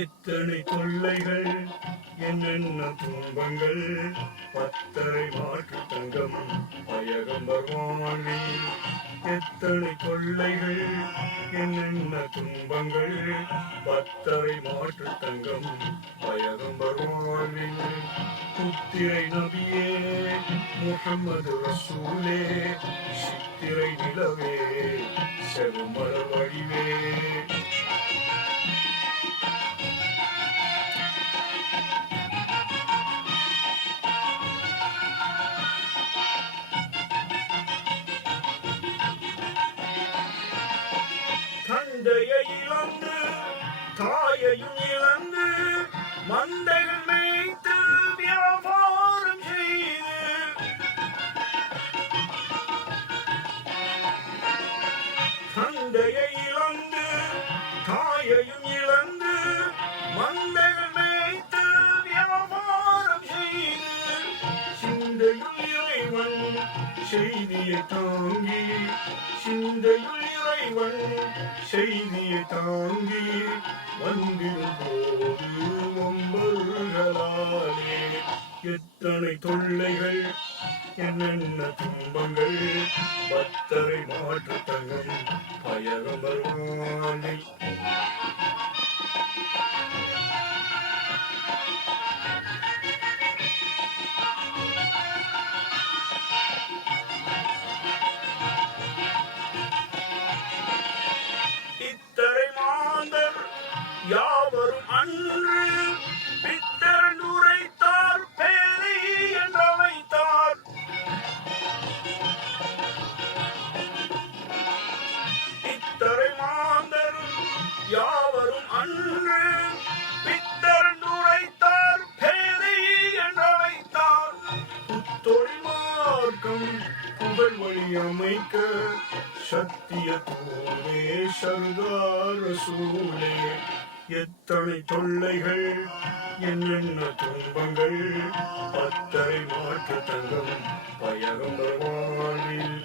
இத்தனை தொல்லைகள் என்னென்ன துன்பங்கள்? பத்தரை மாற்று தங்கம் பயகம்பர் வாழ்வில் எத்தனை தொல்லைகள் என்னென்ன துன்பங்கள்? பத்தரை மாற்று தங்கம் பயகம்பர் வாழ்வில் புத்திரை நபியே முகமது ரசூலே. சித்திரை நிலவே செருமலர் வழிவே தந்தையை இழந்து தாயையும் இழந்து மந்தைகள் மேய்த்து வியாபாரம் செய்து. தந்தையை இழந்து தாயையும் இழந்து மந்தைகள் மேய்த்து வியாபாரம் செய்து. சிந்தையுள் இறைவன் செய்தியை தாங்கி சிந்தையுள் இறைவன் செய்தியை தாங்கி வந்திடும் போது எத்தனை தொல்லைகள் என்னென்ன துன்பங்கள் பத்தரை மாற்றுத்தங்கள் பயணம் வருவானே வைக்க சத்திய தூமே சர்தார் சூலே எத்தனை தொல்லைகள் என்னென்ன துன்பங்கள். பத்தரை மாற்று தங்கம் பயகம் வாழ்வில்.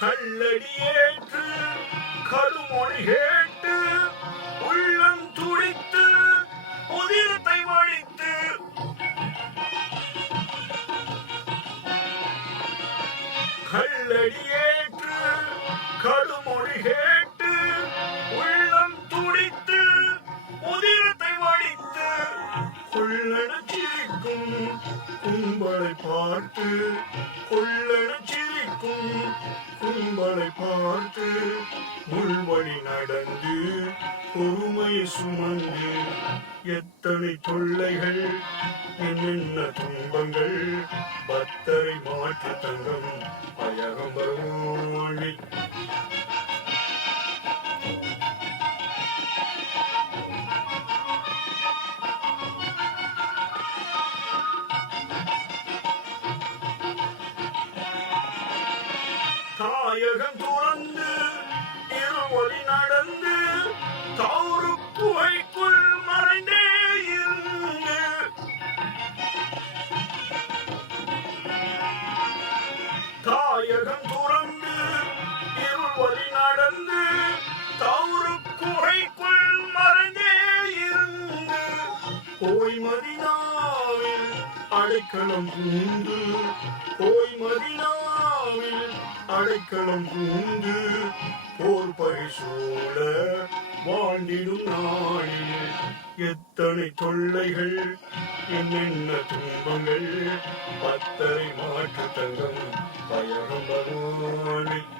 கல்லடி கேட்டு உள்ளம் துடித்து உதிரத்தை வழித்து கல்லடி ஏற்று கருமொழி கேட்டு உள்ளம் துடித்து உதிரத்தை வடித்து கொள்ளன சிரிக்கும் கும்பலை பார்த்து உங்களை பார்த்து உள்வழி நடந்து பொறுமையை சுமந்து எத்தனை தொல்லைகள் என்னென்ன துன்பங்கள் பத்தரை மாற்று தங்கம் பயகம் வருவாழி தாயகம் துறந்து இருவழி நடந்து தௌரு குகைக்குள் மறைந்தே இருந்து. தாயகம் துறந்து இருவழி நடந்து தௌரு குகைக்குள் மறைந்தே இருந்து. போய் மதினாவில் அடைக்கலம் உண்டு போய் மதினாவில் அடைக்கலம் கூந்து போர் பரிசூழ வாண்டிடும் நாளில். எத்தனை தொல்லைகள் என்னென்ன துன்பங்கள் பத்தரை மாற்று தங்கம் பயணம் பகவானில்